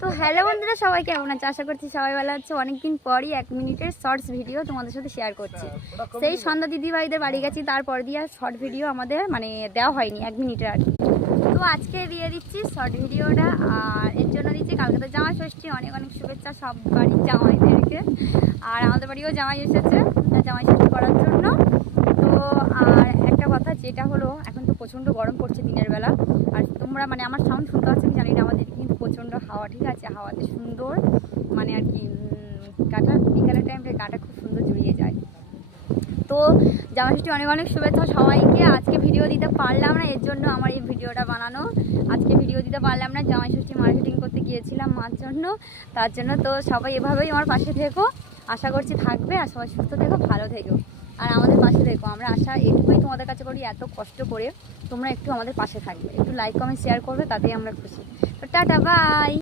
তো হ্যালো বন্ধুরা, সবাই কেমন আছে? আশা করছি সবাই ভালো আছে। অনেকদিন পরই 1 মিনিটের শর্টস ভিডিও তোমাদের সাথে শেয়ার করছি। সেই সন্ধ্যা দিদিভাইদের বাড়ি গেছি, তারপর দিয়ে শর্ট ভিডিও আমাদের দেওয়া হয়নি 1 মিনিটের আর কি। তো আজকে দিয়ে দিচ্ছি শর্ট ভিডিওটা, আর এর জন্য দিচ্ছি কালকে তো জামাই ষষ্ঠী। অনেক অনেক শুভেচ্ছা সব বাড়ির জামাইদেরকে। আর আমাদের বাড়িও জামাই এসেছে জামাই ষষ্ঠী করার জন্য। তো আর একটা কথা যেটা হলো, এখন তো প্রচণ্ড গরম পড়ছে দিনের বেলা। আর তোমরা আমার সাউন্ড শুনতে পাচ্ছ কি জানি না, আমাদের কিন্তু প্রচণ্ড হাওয়া, ঠিক আছে? হাওয়াতে সুন্দর আর কি গাটা বিকালের টাইমটা গাটা খুব সুন্দর জুড়িয়ে যায়। তো জামাই ষষ্ঠী অনেক অনেক শুভেচ্ছা সবাইকে। আজকে ভিডিও দিতে পারলাম না, এর জন্য আমার এই ভিডিওটা বানানো। আজকে ভিডিও দিতে পারলাম না, জামাই ষষ্ঠী মার্কেটিং করতে গিয়েছিলাম মার জন্য, তার জন্য। তো সবাই এভাবেই আমার পাশে থেকো, আশা করছি থাকবে। আর সবাই সুস্থ থেকো, ভালো থেকো, আর আমাদের পাশে থেকো। আমরা আশা এটুকুই তোমাদের কাছে করি, এত কষ্ট করে তোমরা একটু আমাদের পাশে থাকবে, একটু লাইক কমেন্ট শেয়ার করবে, তাতেই আমরা খুশি। তো টাটা, বাই।